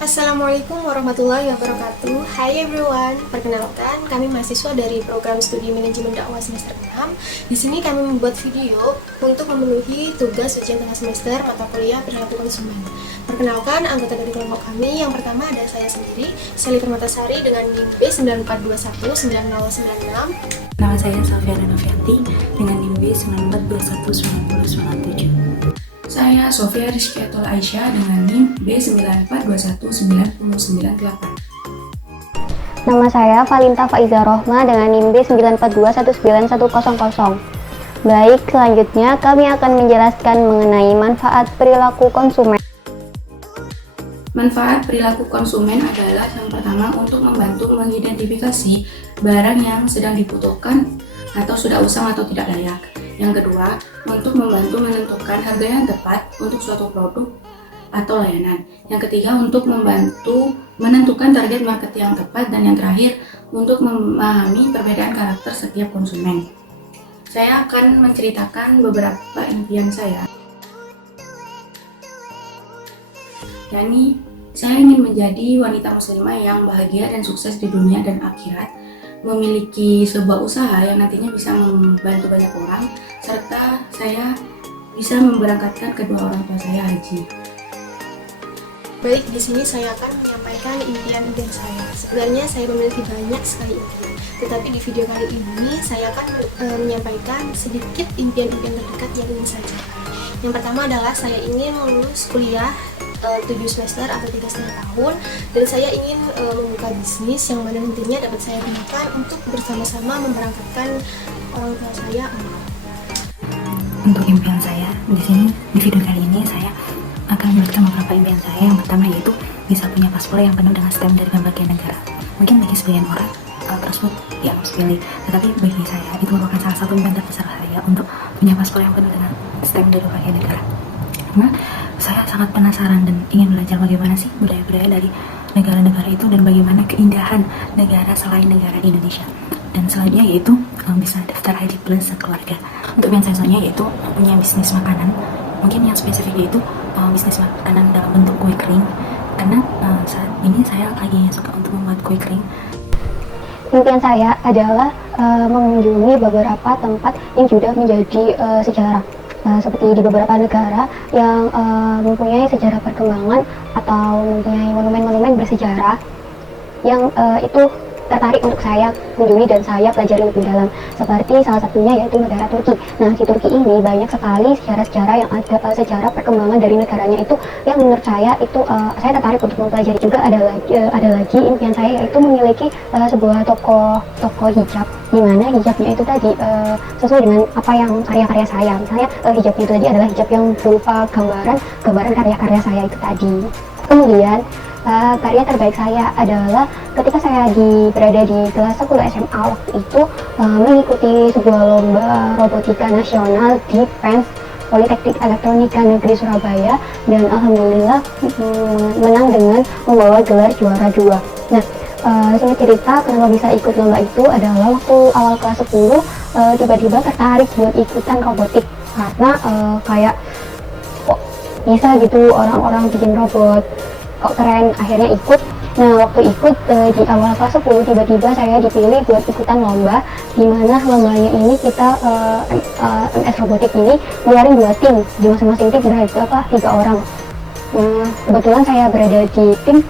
Assalamualaikum warahmatullahi wabarakatuh. Hai everyone, perkenalkan kami mahasiswa dari program studi manajemen dakwah semester 6. Di sini kami membuat video untuk memenuhi tugas ujian tengah semester mata kuliah perilaku konsumen. Perkenalkan anggota dari kelompok kami. Yang pertama ada saya sendiri, Sally Permatasari dengan NIM B94219096. Nama saya Safiana Novianti dengan NIM B94219097. Saya Sofia Rizkiatul Aisyah dengan NIM B94219098. Nama saya Valinta Faiza Rohma dengan NIM B94219100. Baik, selanjutnya kami akan menjelaskan mengenai manfaat perilaku konsumen. Manfaat perilaku konsumen adalah yang pertama untuk membantu mengidentifikasi barang yang sedang dibutuhkan atau sudah usang atau tidak layak. Yang kedua, untuk membantu menentukan harga yang tepat untuk suatu produk atau layanan. Yang ketiga, untuk membantu menentukan target market yang tepat. Dan yang terakhir, untuk memahami perbedaan karakter setiap konsumen. Saya akan menceritakan beberapa impian saya. yakni saya ingin menjadi wanita muslimah yang bahagia dan sukses di dunia dan akhirat, memiliki sebuah usaha yang nantinya bisa membantu banyak orang, serta saya bisa memberangkatkan kedua orang tua saya haji. Baik, di sini saya akan menyampaikan impian-impian saya. Sebenarnya saya memiliki banyak sekali impian, tetapi di video kali ini saya akan menyampaikan sedikit impian-impian terdekat yang ingin saya capai. Yang pertama adalah saya ingin lulus kuliah 7 semester atau 3,5 tahun, dan saya ingin membuka bisnis yang mana nantinya dapat saya gunakan untuk bersama-sama memberangkatkan orang tua saya. Untuk impian saya di sini di video kali ini saya akan menjelaskan beberapa impian saya. Yang pertama yaitu bisa punya paspor yang penuh dengan stem dari berbagai negara. Mungkin bagi sebagian orang tersebut ya sepele, tetapi bagi saya itu merupakan salah satu impian terbesar saya untuk punya paspor yang penuh dengan stem dari berbagai negara. Karena saya sangat penasaran dan ingin belajar bagaimana sih budaya-budaya dari negara-negara itu dan bagaimana keindahan negara selain negara Indonesia. Dan selanjutnya yaitu bisa daftar haji plus sekeluarga. Untuk impian saya selanjutnya yaitu punya bisnis makanan. Mungkin yang spesifik yaitu bisnis makanan dalam bentuk kue kering, karena saat ini saya lagi suka untuk membuat kue kering. Impian saya adalah mengunjungi beberapa tempat yang sudah menjadi sejarah. Seperti di beberapa negara yang mempunyai sejarah perkembangan atau mempunyai monumen-monumen bersejarah yang itu tertarik untuk saya kunjungi dan saya pelajari lebih dalam, seperti salah satunya yaitu negara Turki. Nah, di Turki ini banyak sekali sejarah-sejarah yang ada, sejarah perkembangan dari negaranya itu yang menurut saya itu saya tertarik untuk mempelajari. Juga ada lagi impian saya yaitu memiliki sebuah toko hijab, di mana hijabnya itu tadi sesuai dengan apa yang karya-karya saya. Misalnya hijabnya itu tadi adalah hijab yang berupa gambaran karya-karya saya itu tadi. Kemudian karya terbaik saya adalah ketika saya berada di kelas 10 SMA waktu itu mengikuti sebuah lomba robotika nasional di PENS Politeknik Elektronika Negeri Surabaya, dan alhamdulillah menang dengan membawa gelar juara 2. Nah, saya cerita kenapa bisa ikut lomba itu adalah waktu awal kelas 10 tiba-tiba tertarik buat ikutan robotik, karena kayak kok bisa gitu orang-orang bikin robot, kok keren, akhirnya ikut. Nah, waktu ikut di awal kelas 10 tiba-tiba saya dipilih buat ikutan lomba, di mana lombanya ini kita MS Robotik ini ngeluarin 2 tim, di masing-masing tim berada 3 orang. Nah, kebetulan saya berada di tim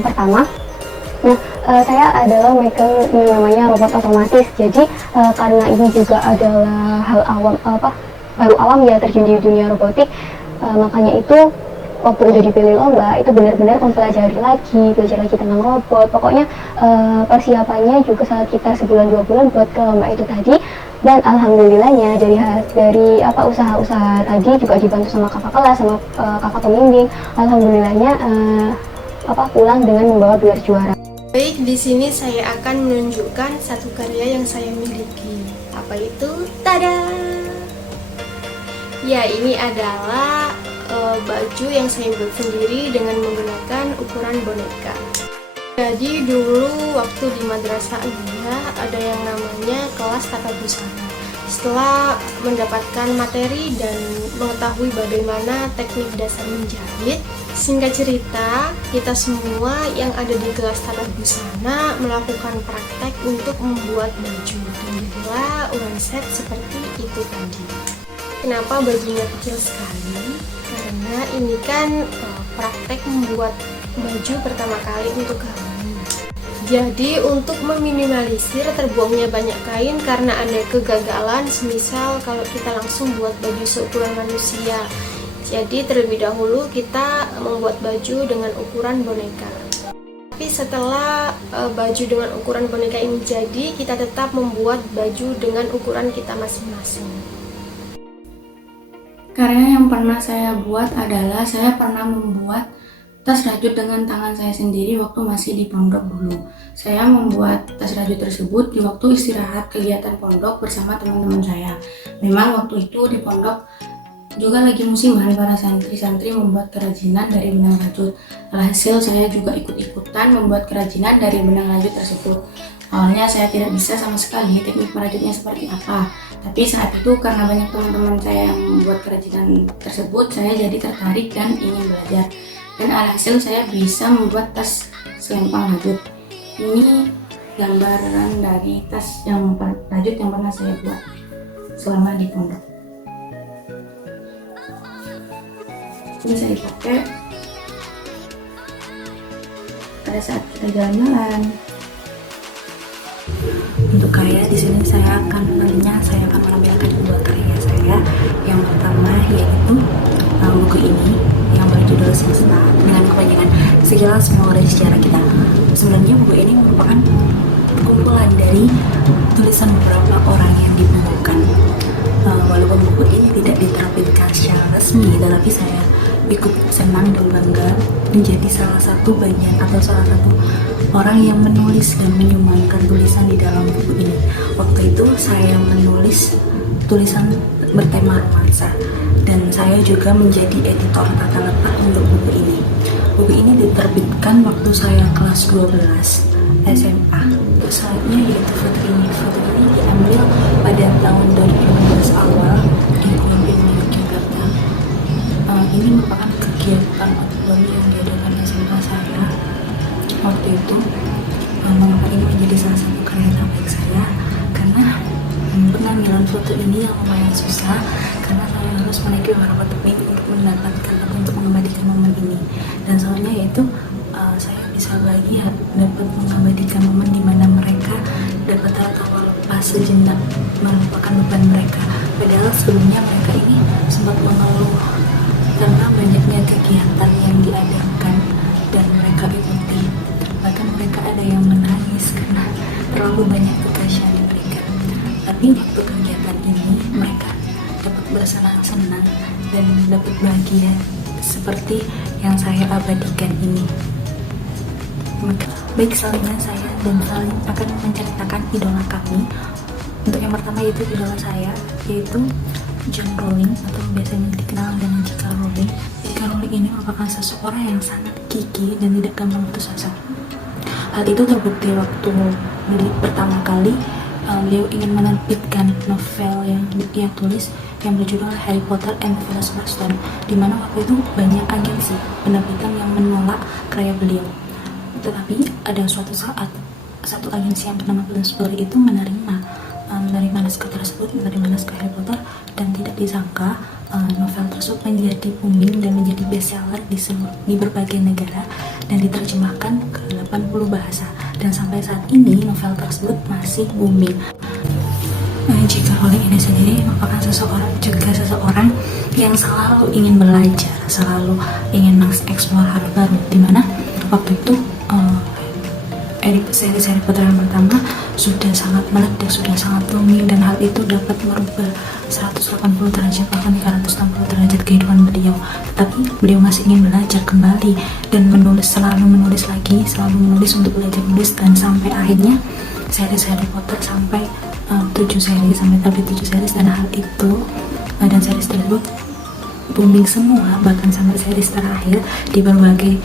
pertama. Nah, saya adalah maker yang namanya robot otomatis. Jadi karena ini juga adalah hal awam baru awam ya terjun di dunia robotik, makanya itu waktu udah dipilih lomba itu benar-benar belajar lagi tentang robot. Pokoknya persiapannya juga sekitar sebulan 2 bulan buat ke lomba itu tadi. Dan alhamdulillahnya dari usaha-usaha tadi juga dibantu sama kakak kelas, sama kakak pembimbing. Alhamdulillahnya pulang dengan membawa gelar juara. Baik, di sini saya akan menunjukkan satu karya yang saya miliki. Apa itu? Tada! Ya, ini adalah baju yang saya buat sendiri dengan menggunakan ukuran boneka. Jadi dulu waktu di madrasah Aliyah ada yang namanya kelas tata busana. setelah mendapatkan materi dan mengetahui bagaimana teknik dasar menjahit, singkat cerita, kita semua yang ada di kelas Tanah Busana melakukan praktek untuk membuat baju. Dan jadilah one set seperti itu tadi. Kenapa bajunya kecil sekali? Karena ini kan praktek membuat baju pertama kali untuk kami. Jadi untuk meminimalisir terbuangnya banyak kain karena ada kegagalan, semisal kalau kita langsung buat baju seukuran manusia. Jadi terlebih dahulu kita membuat baju dengan ukuran boneka. Tapi setelah baju dengan ukuran boneka ini jadi, kita tetap membuat baju dengan ukuran kita masing-masing. Karya yang pernah saya buat adalah saya pernah membuat tas rajut dengan tangan saya sendiri waktu masih di pondok dulu. Saya membuat tas rajut tersebut di waktu istirahat kegiatan pondok bersama teman-teman saya. Memang waktu itu di pondok juga lagi musiman para santri-santri membuat kerajinan dari benang rajut. Alhasil saya juga ikut-ikutan membuat kerajinan dari benang rajut tersebut. Awalnya saya tidak bisa sama sekali teknik merajutnya seperti apa. Tapi saat itu karena banyak teman-teman saya yang membuat kerajinan tersebut, saya jadi tertarik dan ingin belajar. Dan alhasil saya bisa membuat tas selempang rajut. Ini gambaran dari tas yang rajut yang pernah saya buat selama di pondok. Ini saya dipakai pada saat kita jalan-jalan. Untuk karya di sini saya akan menampilkan dua karya saya. Yang pertama yaitu buku ini yang berjudul Semesta dengan kebanyakan sekilas memori sejarah kita. Sebenarnya buku ini merupakan kumpulan dari tulisan beberapa orang yang dibukukan. Walaupun buku ini tidak diterbitkan secara resmi, tetapi saya ikut senang dan bangga menjadi salah satu bagian atau salah satu orang yang menulis dan menyumbangkan tulisan di dalam buku ini. Waktu itu saya menulis tulisan bertema romansa dan saya juga menjadi editor tata letak untuk buku ini. Buku ini diterbitkan waktu saya kelas 12 SMA. Selanjutnya yaitu foto ini. Foto ini diambil pada tahun 2015 awal di Kuala Yogyakarta. Ini merupakan kegiatan outbound yang diadakan SMA saya. Waktu itu mengapa ini menjadi salah satu karya terbaik saya karena pengambilan foto ini yang lumayan susah karena saya harus menaiki beberapa tebing untuk mendapatkan atau untuk mengabadikan momen ini. Dan soalnya yaitu saya bisa bahagia dapat mengabadikan momen di mana mereka dapat tahu lepas sejenak melupakan beban mereka. Padahal sebelumnya mereka ini sempat mengeluh karena banyaknya kegiatan yang diadakan dan mereka ikuti. Bahkan mereka ada yang menangis karena terlalu banyak tugas yang diberikan. Tapi waktu kegiatan ini mereka dapat bersenang-senang dan dapat bahagia seperti yang saya abadikan ini. Baik, selanjutnya saya dan saling akan menceritakan idola kami. Untuk yang pertama yaitu idola saya yaitu John Rowling atau biasanya dikenal dengan J.K. Rowling. J.K. Rowling ini merupakan seseorang yang sangat gigih dan tidak gampang putus asa. Hal itu terbukti waktu pertama kali beliau ingin menerbitkan novel yang ia tulis yang berjudul Harry Potter and the Philosopher's Stone, di mana waktu itu banyak agensi penerbitan yang menolak karya beliau. Tetapi ada suatu saat satu agensi yang bernama Bloomsbury itu menerima naskah tersebut, menerima naskah Harry Potter, dan tidak disangka novel tersebut menjadi booming dan menjadi bestseller di berbagai negara dan diterjemahkan ke 80 bahasa, dan sampai saat ini novel tersebut masih booming. J.K. Rowling ini sendiri merupakan seseorang yang selalu ingin belajar, selalu ingin mengeksplor hal baru, dimana waktu itu seri Harry Potter yang pertama sudah sangat meledak, sudah sangat booming, dan hal itu dapat merubah 180 derajat bahkan 360 derajat kehidupan beliau. Tetapi beliau masih ingin belajar kembali dan selalu menulis lagi, selalu menulis untuk belajar menulis, dan sampai akhirnya seri Harry Potter sampai 7 seri, sampai terbit 7 seri, dan hal itu dan seri tersebut booming semua, bahkan sampai seri terakhir di berbagai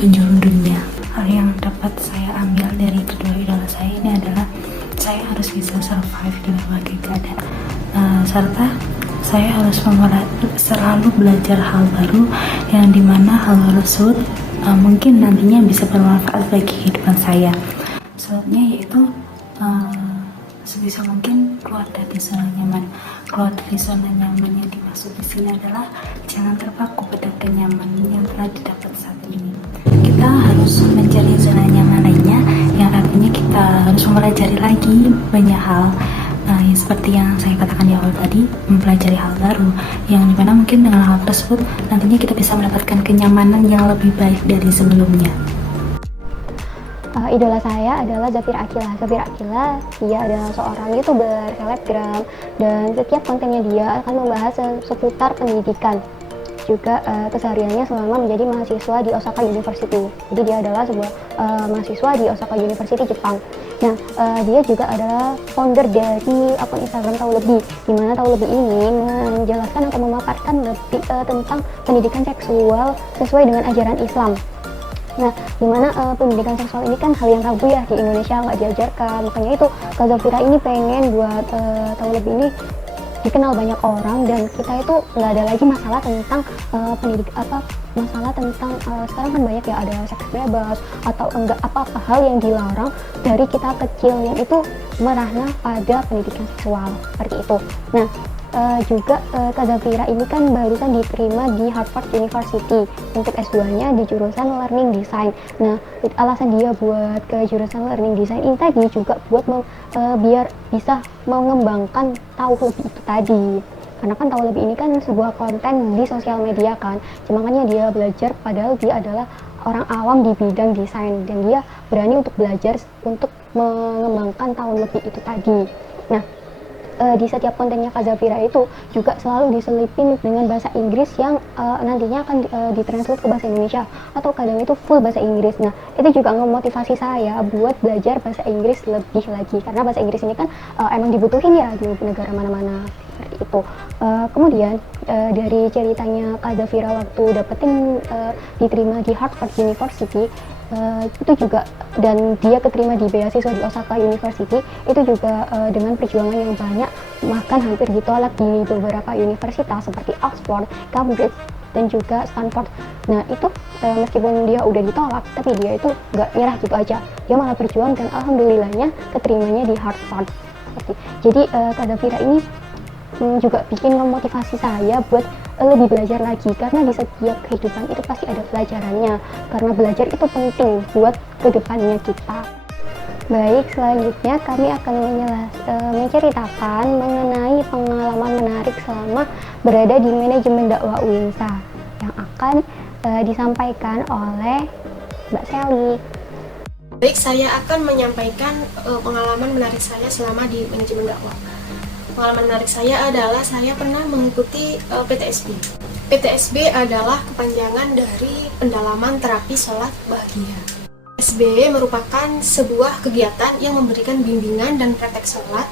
penjuru dunia. Hal yang dapat saya ambil dari kedua idola saya ini adalah saya harus bisa survive di berbagai keadaan. Serta saya harus selalu belajar hal baru yang dimana hal tersebut mungkin nantinya bisa bermanfaat bagi kehidupan saya. Soalnya yaitu sebisa mungkin keluar dari zona nyaman. Keluar dari zona nyaman yang dimaksud di sini adalah jangan terpaku pada kenyamanan yang telah didapat saat ini. Kita harus mencari zona nyaman lainnya, yang artinya kita harus mempelajari lagi banyak hal. Seperti yang saya katakan di awal tadi, mempelajari hal baru yang dimana mungkin dengan hal tersebut nantinya kita bisa mendapatkan kenyamanan yang lebih baik dari sebelumnya. Idola saya adalah Zafira Aqila. Zafira Aqila, dia adalah seorang YouTuber, selebgram, dan setiap kontennya dia akan membahas seputar pendidikan. Juga kesehariannya selama menjadi mahasiswa di Osaka University. Jadi dia adalah sebuah mahasiswa di Osaka University, Jepang. Nah, dia juga adalah founder dari akun Instagram Tahu Lebih, di mana Tahu Lebih ini menjelaskan atau memaparkan lebih tentang pendidikan seksual sesuai dengan ajaran Islam. Nah, dimana pendidikan seksual ini kan hal yang tabu ya di Indonesia, nggak diajarkan. Makanya itu Kak Zafira ini pengen buat Tahu Lebih ini dikenal banyak orang, dan kita itu nggak ada lagi masalah tentang masalah tentang sekarang kan banyak ya ada seks bebas atau enggak apa-apa hal yang dilarang dari kita kecil yang itu merahna pada pendidikan seksual seperti itu. Nah, juga Kak Zafira ini kan barusan diterima di Harvard University untuk S2-nya di jurusan Learning Design. Nah, alasan dia buat ke jurusan Learning Design ini tadi juga buat biar bisa mengembangkan Tahu Lebih itu tadi. Karena kan Tahu Lebih ini kan sebuah konten di sosial media kan, makanya dia belajar padahal dia adalah orang awam di bidang desain, dan dia berani untuk belajar untuk mengembangkan Tahu Lebih itu tadi. Nah, di setiap kontennya Kak Zafira itu juga selalu diselipin dengan bahasa Inggris yang nantinya akan ditranslate ke bahasa Indonesia, atau kadang itu full bahasa Inggris. Nah, itu juga memotivasi saya buat belajar bahasa Inggris lebih lagi, karena bahasa Inggris ini kan emang dibutuhin ya di negara mana-mana seperti itu. Kemudian dari ceritanya Kak Zafira waktu dapetin diterima di Harvard University, itu juga, dan dia keterima di beasiswa di Osaka University, itu juga dengan perjuangan yang banyak, bahkan hampir ditolak di beberapa universitas seperti Oxford, Cambridge, dan juga Stanford. Nah, itu meskipun dia udah ditolak, tapi dia itu nggak nyerah gitu aja, dia malah berjuang, dan alhamdulillahnya keterimanya di Harvard. Jadi Kak Zafira ini juga bikin memotivasi saya buat lebih belajar lagi, karena di setiap kehidupan itu pasti ada pelajarannya, karena belajar itu penting buat kedepannya kita. Baik, selanjutnya kami akan menceritakan mengenai pengalaman menarik selama berada di manajemen dakwah UINSA yang akan disampaikan oleh Mbak Sally. Baik, saya akan menyampaikan pengalaman menarik saya selama di manajemen dakwah. Pengalaman menarik saya adalah saya pernah mengikuti PTSB. PTSB adalah kepanjangan dari pendalaman terapi sholat bahagia. PTSB merupakan sebuah kegiatan yang memberikan bimbingan dan praktek sholat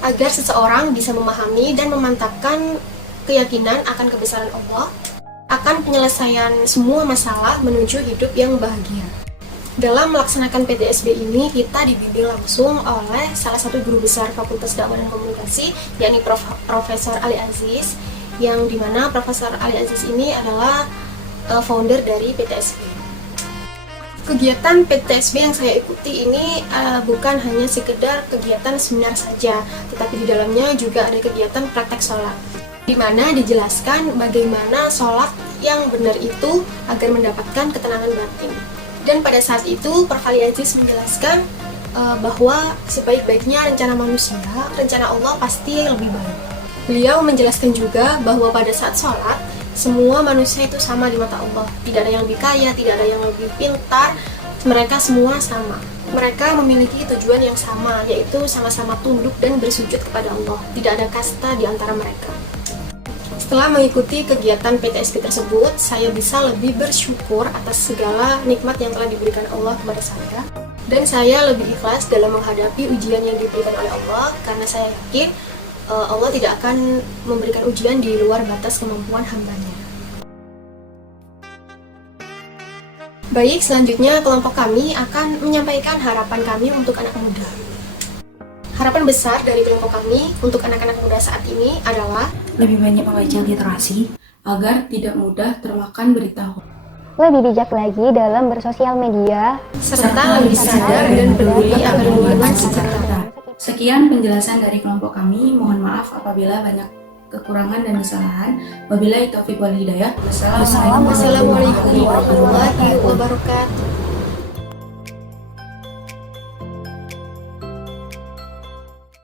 agar seseorang bisa memahami dan memantapkan keyakinan akan kebesaran Allah, akan penyelesaian semua masalah menuju hidup yang bahagia. Dalam melaksanakan PTSB ini, kita dibimbing langsung oleh salah satu guru besar Fakultas Dakwah dan Komunikasi, yakni Profesor Ali Aziz, yang dimana Profesor Ali Aziz ini adalah founder dari PTSB. Kegiatan PTSB yang saya ikuti ini bukan hanya sekedar kegiatan seminar saja, tetapi di dalamnya juga ada kegiatan praktek sholat, di mana dijelaskan bagaimana sholat yang benar itu agar mendapatkan ketenangan batin. Dan pada saat itu, Prof. Ali Aziz menjelaskan bahwa sebaik-baiknya rencana manusia, rencana Allah pasti lebih baik. Beliau menjelaskan juga bahwa pada saat sholat, semua manusia itu sama di mata Allah. Tidak ada yang lebih kaya, tidak ada yang lebih pintar, mereka semua sama. Mereka memiliki tujuan yang sama, yaitu sama-sama tunduk dan bersujud kepada Allah. Tidak ada kasta di antara mereka. Setelah mengikuti kegiatan PTSB tersebut, saya bisa lebih bersyukur atas segala nikmat yang telah diberikan Allah kepada saya. Dan saya lebih ikhlas dalam menghadapi ujian yang diberikan oleh Allah, karena saya yakin Allah tidak akan memberikan ujian di luar batas kemampuan hambanya. Baik, selanjutnya kelompok kami akan menyampaikan harapan kami untuk anak muda. harapan besar dari kelompok kami untuk anak-anak muda saat ini adalah Lebih banyak membaca literasi, agar tidak mudah termakan berita hoax. Lebih bijak lagi dalam bersosial media. serta lebih sadar dan peduli akan lingkungan sekitar. Sekian penjelasan dari kelompok kami. Mohon maaf apabila banyak kekurangan dan kesalahan. Wabillahi taufiq wal hidayah. Wassalamualaikum Wassalamualaikum warahmatullahi wabarakatuh.